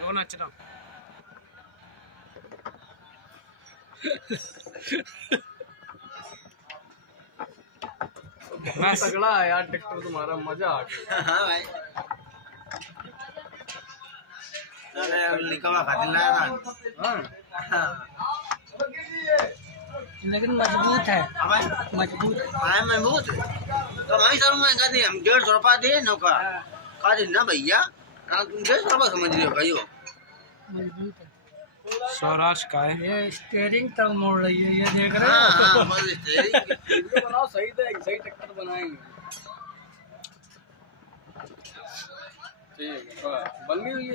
रो नाच रहा बहुत तगड़ा है यार ट्रैक्टर तुम्हारा, मजा आ गया। हाँ भाई, अरे निकलवा खातिर लाया था। हाँ। लेकिन मजबूत है, अब मजबूत आया महबूत तो भाई सर मैं कहती हम 150 रुपया दे नौका कहा दे ना भैया, तुम 150 रुपया समझ रहे हो भाई हो। मजबूत है। स्वराज का है ये, स्टीयरिंग तक मोड़ रही है ये, देख रहे हाँ हो? हाँ बस वीडियो बनाओ, सही सही ट्रैक्टर बनाएंगे। ठीक है, बन गई हुई है।